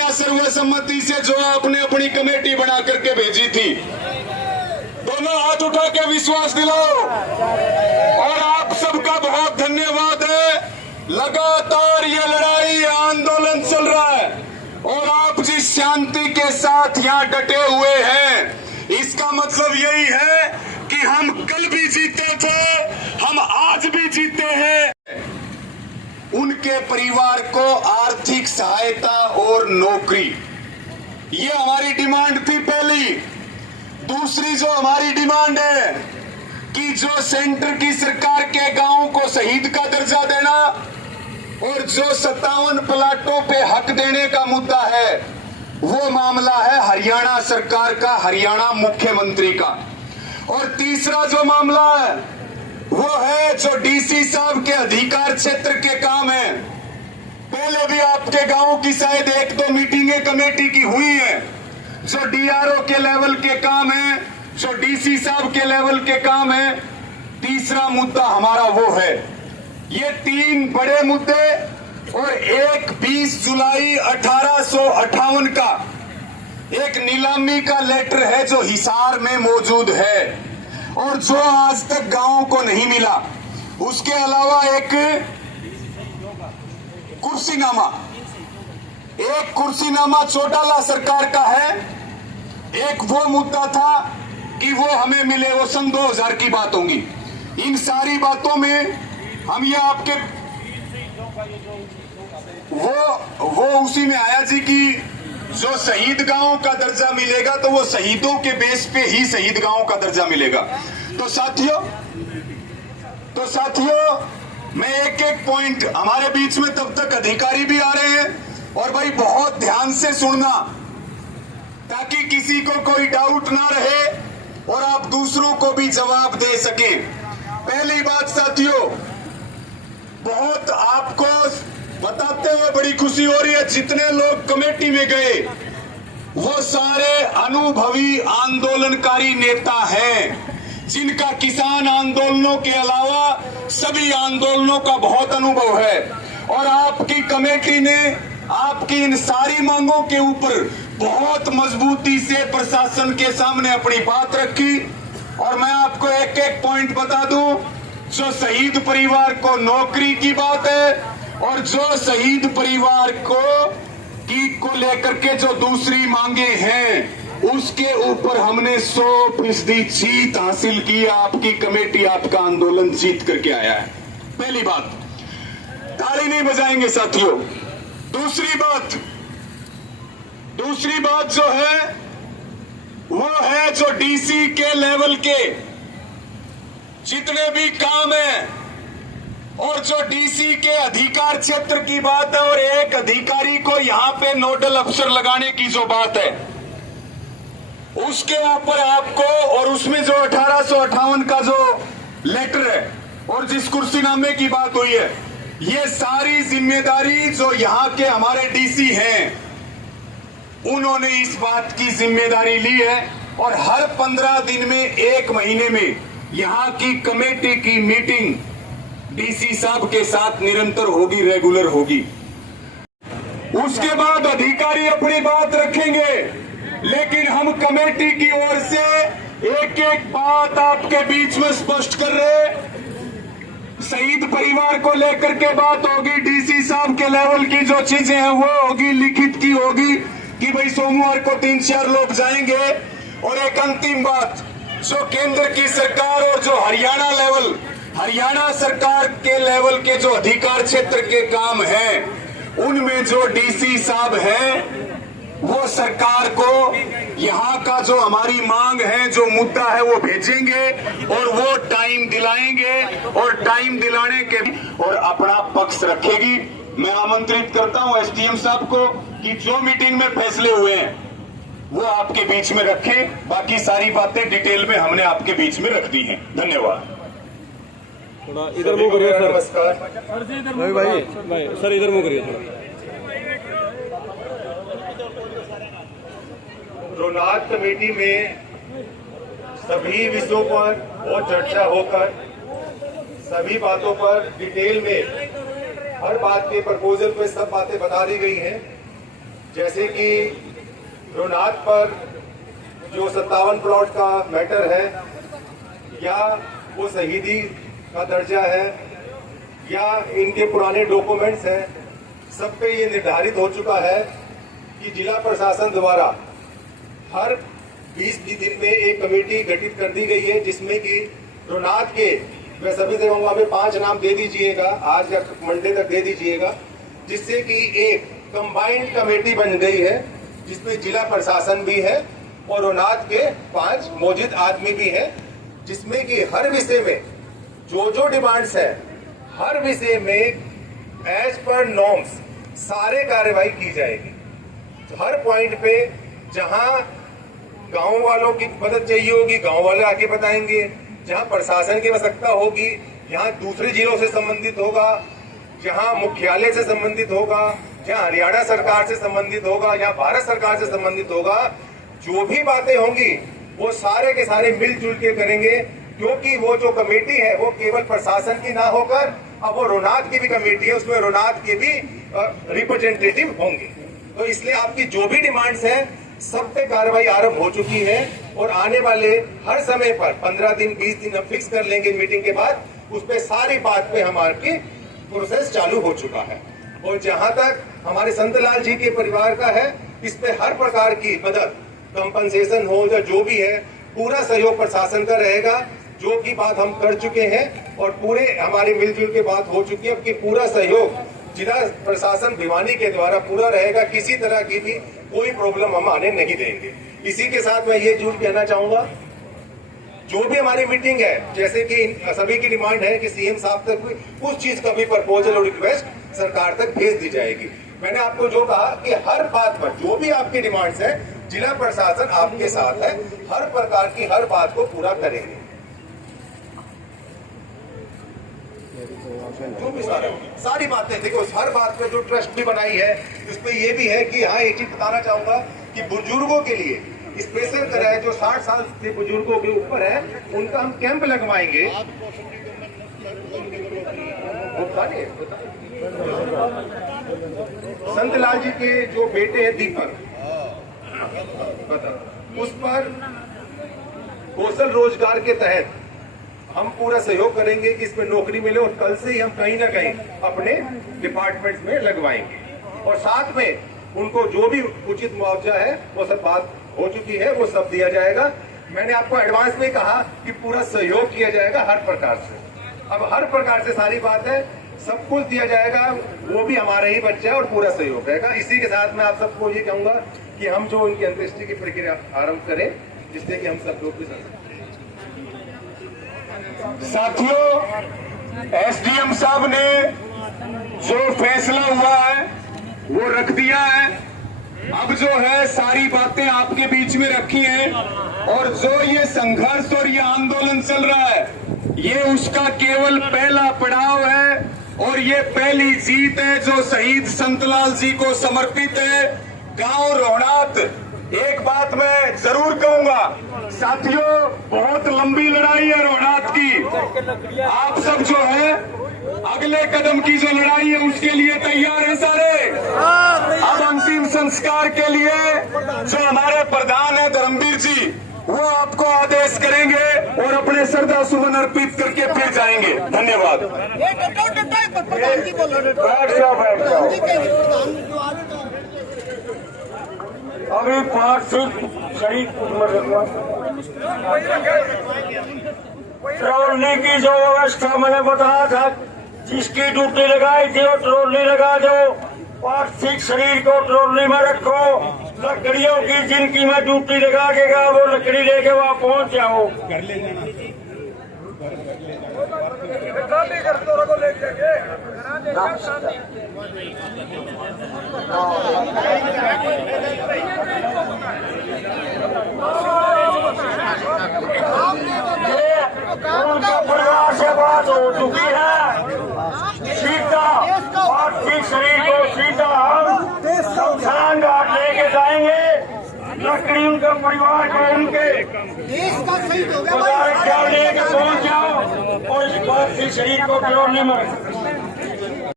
क्या सर्वसम्मति से जो आपने अपनी कमेटी बना करके भेजी थी? दोनों हाथ उठा के विश्वास दिलाओ। और आप सबका बहुत धन्यवाद है। लगातार ये लड़ाई आंदोलन चल रहा है और आप जिस शांति के साथ यहाँ डटे हुए हैं, इसका मतलब यही है कि हम कल भी जीते थे, हम आज भी जीते हैं। उनके परिवार को आर्थिक सहायता और नौकरी, ये हमारी डिमांड थी पहली। दूसरी जो हमारी डिमांड है कि जो सेंटर की सरकार के गांव को शहीद का दर्जा देना और जो 57 प्लाटों पे हक देने का मुद्दा है, वो मामला है हरियाणा सरकार का, हरियाणा मुख्यमंत्री का। और तीसरा जो मामला है वो है जो डीसी साहब के अधिकार क्षेत्र के काम है। पहले भी आपके गांव की शायद 1-2 मीटिंगें कमेटी की हुई है। जो डीआरओ के लेवल के काम है, जो डीसी साहब के लेवल के काम है। तीसरा मुद्दा हमारा वो है। ये 3 बड़े मुद्दे और एक 20 जुलाई 1858 का एक नीलामी का लेटर है जो हिसार में मौजूद है और जो आज तक गांव को नहीं मिला। उसके अलावा एक कुर्सीनामा चौटाला सरकार का है। एक वो मुद्दा था कि वो हमें मिले, वो सन 2000 की बात होंगी। इन सारी बातों में हम ये आपके वो उसी में आया जी कि जो शहीद गांव का दर्जा मिलेगा तो वो शहीदों के बेस पे ही शहीद गांव का दर्जा मिलेगा। तो साथियों मैं एक पॉइंट, हमारे बीच में तब तक अधिकारी भी आ रहे हैं और भाई बहुत ध्यान से सुनना ताकि किसी को कोई डाउट ना रहे और आप दूसरों को भी जवाब दे सके। पहली बात साथियों, बहुत आपको बताते हुए बड़ी खुशी हो रही है, जितने लोग कमेटी में गए वो सारे अनुभवी आंदोलनकारी नेता हैं जिनका किसान आंदोलनों के अलावा सभी आंदोलनों का बहुत अनुभव है। और आपकी कमेटी ने आपकी इन सारी मांगों के ऊपर बहुत मजबूती से प्रशासन के सामने अपनी बात रखी। और मैं आपको एक पॉइंट बता दूं, जो शहीद परिवार को नौकरी की बात है और जो शहीद परिवार को लेकर के जो दूसरी मांगे हैं, उसके ऊपर हमने 100% जीत हासिल की। आपकी कमेटी, आपका आंदोलन जीत करके आया है। पहली बात, ताली नहीं बजाएंगे साथियों। दूसरी बात जो है वो है जो डीसी के लेवल के जितने भी काम है और जो डीसी के अधिकार क्षेत्र की बात है और एक अधिकारी को यहां पे नोडल अफसर लगाने की जो बात है, उसके ऊपर आपको, और उसमें जो 1858 का जो लेटर है और जिस कुर्सीनामे की बात हुई है, ये सारी जिम्मेदारी जो यहाँ के हमारे डीसी हैं उन्होंने इस बात की जिम्मेदारी ली है। और हर 15 दिन में, 1 महीने में यहाँ की कमेटी की मीटिंग डीसी साहब के साथ निरंतर होगी, रेगुलर होगी। उसके बाद अधिकारी अपनी बात रखेंगे, लेकिन हम कमेटी की ओर से एक बात आपके बीच में स्पष्ट कर रहे। शहीद परिवार को लेकर के बात होगी, डीसी साहब के लेवल की जो चीजें हैं वो होगी, लिखित की होगी कि भाई सोमवार को 3-4 लोग जाएंगे। और एक अंतिम बात, जो केंद्र की सरकार और जो हरियाणा सरकार के लेवल के जो अधिकार क्षेत्र के काम हैं, उनमें जो डीसी साहब हैं वो सरकार को यहाँ का जो हमारी मांग है, जो मुद्दा है, वो भेजेंगे और वो टाइम दिलाएंगे और टाइम दिलाने के और अपना पक्ष रखेगी। मैं आमंत्रित करता हूं एसडीएम साहब को कि जो मीटिंग में फैसले हुए हैं वो आपके बीच में रखें। बाकी सारी बातें डिटेल में हमने आपके बीच में रख दी हैं। धन्यवाद। थोड़ा इधर मुंह करिए सर। भाई सर इधर मुंह करिए थोड़ा। रोनाथ कमेटी में सभी विषयों पर बहुत चर्चा होकर सभी बातों पर डिटेल में हर बात के प्रपोजल पे सब बातें बता दी गई हैं। जैसे कि रोनात पर जो 57 प्लॉट का मैटर है, या वो शहीदी का दर्जा है, या इनके पुराने डॉक्यूमेंट्स हैं, सब पे ये निर्धारित हो चुका है कि जिला प्रशासन द्वारा हर 20 दिन में एक कमेटी गठित कर दी गई है, जिसमें कि रोनात के, मैं सभी से कहूँगा हमें 5 नाम दे दीजिएगा, आज या मंडे तक दे दीजिएगा, जिससे कि एक कंबाइंड कमेटी बन गई है, जिसमें जिला प्रशासन भी है और रोनात के 5 मौजूद आदमी भी है, जिसमें कि हर विषय में जो डिमांड्स है, हर विषय में एज पर नॉर्म्स सारे कार्रवाई की जाएगी। तो हर पॉइंट पे जहां गांव वालों की मदद चाहिए होगी, गांव वाले आके बताएंगे, जहां प्रशासन की आवश्यकता होगी, यहाँ दूसरे जिलों से संबंधित होगा, जहां मुख्यालय से संबंधित होगा, जहां हरियाणा सरकार से संबंधित होगा, या भारत सरकार से संबंधित होगा, जो भी बातें होंगी वो सारे के सारे मिलजुल के करेंगे, क्योंकि वो जो कमेटी है वो केवल प्रशासन की ना होकर अब वो रोनात की भी कमेटी है, उसमें रोनात के भी रिप्रेजेंटेटिव होंगे। तो इसलिए आपकी जो भी डिमांड्स हैं सब पे कार्रवाई आरंभ हो चुकी है, और आने वाले हर समय पर 15 दिन 20 दिन हम फिक्स कर लेंगे मीटिंग के बाद, उस पे सारी बात पे हमारी प्रोसेस चालू हो चुका है। और जहां तक हमारे संतलाल जी के परिवार का है, इस पे हर प्रकार की मदद, कंपनसेशन हो या जो भी है, पूरा सहयोग प्रशासन का रहेगा, जो की बात हम कर चुके हैं और पूरे हमारी मिलजुल के बात हो चुकी है कि पूरा सहयोग जिला प्रशासन भिवानी के द्वारा पूरा रहेगा, किसी तरह की भी कोई प्रॉब्लम हम आने नहीं देंगे। इसी के साथ मैं ये जरूर कहना चाहूंगा, जो भी हमारी मीटिंग है, जैसे कि सभी की डिमांड है कि सीएम साहब तक उस चीज का भी प्रपोजल और रिक्वेस्ट सरकार तक भेज दी जाएगी। मैंने आपको जो कहा कि हर बात पर जो भी आपकी डिमांड्स है, जिला प्रशासन आपके साथ है, हर प्रकार की हर बात को पूरा करेंगे। जो भी सारी बातें देखो, हर बात पे जो ट्रस्ट भी बनाई है, उसमें ये भी है कि हाँ, एक चीज बताना चाहूंगा कि बुजुर्गों के लिए स्पेशल तरह जो 60 साल के बुजुर्गों के ऊपर है, उनका हम कैंप लगवाएंगे। संतलाल जी के जो बेटे हैं दीपक, उस पर कौशल रोजगार के तहत हम पूरा सहयोग करेंगे कि इसमें नौकरी मिले, और कल से ही हम कहीं ना कहीं अपने डिपार्टमेंट्स में लगवाएंगे। और साथ में उनको जो भी उचित मुआवजा है वो सब बात हो चुकी है, वो सब दिया जाएगा। मैंने आपको एडवांस में कहा कि पूरा सहयोग किया जाएगा हर प्रकार से। अब हर प्रकार से सारी बात है, सब कुछ दिया जाएगा, वो भी हमारा ही बच्चा है और पूरा सहयोग रहेगा। इसी के साथ मैं आप सबको ये कहूंगा कि हम जो उनकी अंत्येष्टि की प्रक्रिया आरंभ करें, जिससे कि हम सब लोग भी साथियों, एसडीएम साहब ने जो फैसला हुआ है वो रख दिया है। अब जो है सारी बातें आपके बीच में रखी हैं, और जो ये संघर्ष और ये आंदोलन चल रहा है, ये उसका केवल पहला पड़ाव है, और ये पहली जीत है जो शहीद संतलाल जी को समर्पित है। गांव रोनात, एक बात मैं जरूर कहूंगा साथियों, बहुत लंबी लड़ाई है रोनात की। आप सब जो है अगले कदम की जो लड़ाई है उसके लिए तैयार है सारे। अब अंतिम संस्कार के लिए जो हमारे प्रधान है धर्मवीर जी, वो आपको आदेश करेंगे और अपने श्रद्धा सुमन अर्पित करके फिर जाएंगे। धन्यवाद। अभी 5 शहीद ट्रॉली की जो व्यवस्था मैंने बताया था, जिसकी ड्यूटी लगाई थी वो ट्रॉली लगा दो, पार्थिव शरीर को ट्रॉली में रखो, लकड़ियों की जिनकी मैं ड्यूटी लगा देगा वो लकड़ी लेके वहाँ पहुँच जाओ। उनका परिवार से बात हो चुकी है, सीधा पार्थिव शरीर को सीधा हम शमशान घाट लेके जाएंगे। लकड़ी उनका परिवार को उनके क्या लेके पहुंच जाओ, और इस पार्थिव शरीर को ट्रॉली में